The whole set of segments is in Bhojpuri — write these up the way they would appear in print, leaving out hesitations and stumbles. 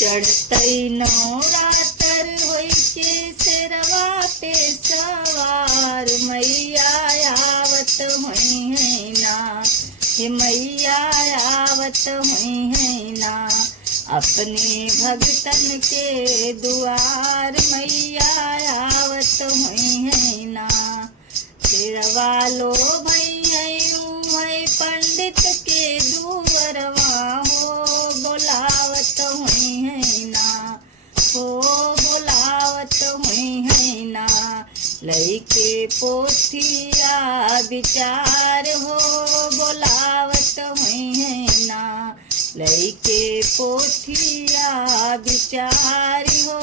चढ़तई नवरातर होई के शेरवा पे सवार मैया आवत हुई है ना, हे मैया आवत हुई है ना। अपने भगतन के दुआर मैया आवत हुई है ना। शेरवा लो भैया है पंडित के दुअरवा हो बोलावत हुई है ना, हो बोलावत हुई है ना। लइके पोथिया विचार हो बोलावत हुई है ना, लइके पोथिया विचार हो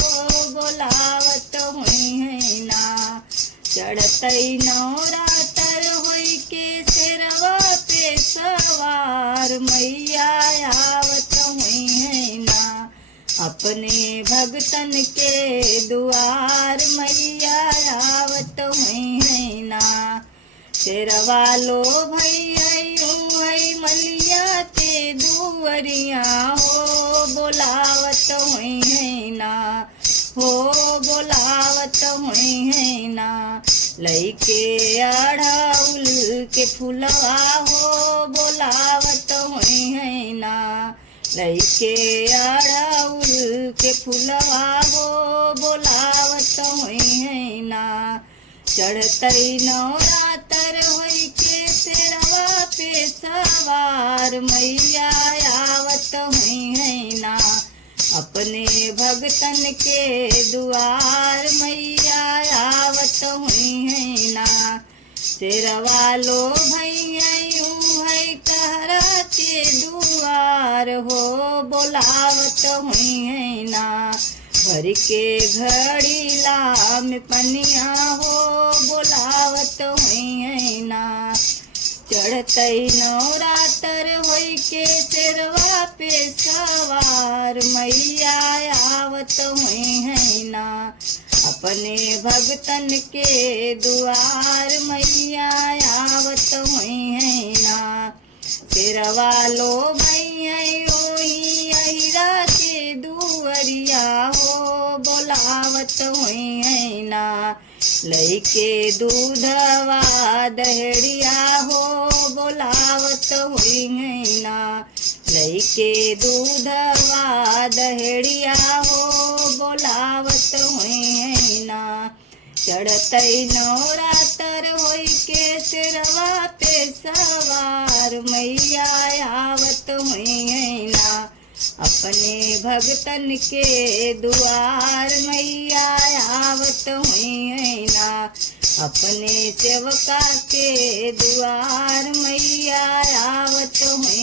बोलावत हुई है ना। चढ़तई नवरातर होई के शेरवा पे सवार मैया आवत हुई है ना। अपने भगतन के दुआर मैया आवत हुई है ना। शेरवा लो भैया है मलिया के दुअरिया हो बोलावत हुई है ना, हो बोलावत हुई है ना। लइके अड़हुल के फुलवा हो बोलावत हुई है ना, लइके अड़हुल के फुलवा हो बोलावत हुई है ना। चढ़तई नवरातर होई के शेरवा पे सवार मैया आवत हुई है ना। अपने भगतन के दुआर मैया आवत हुई है ना। शेरवा लो भैया है कहरा के दुआर हो बोलावत हुई है ना। भर के घड़ीला में पनिया हो बोलावत हुई है ना। चढ़तई नवरातर होई के शेरवा पे सवार मैया आवत हुई है ना। अपने भगतन के दुआर मैया आवत हुई है ना। शेरवा लो भैया ओही अहिरा के दुअरिया हो बोलावत हुई है ना। लइके दूधवा दहड़िया हो बोलावत हुई है ना। लइके दूधवा दहड़िया हो बोलावत हुई है ना। चढ़तई नवरातर होई के शेरवा पे सवार मैया आवत हुई है ना। अपने भगतन के दुआर मैया आवत हुई है ना। अपने सेवका के दुआर मैया आवत हुई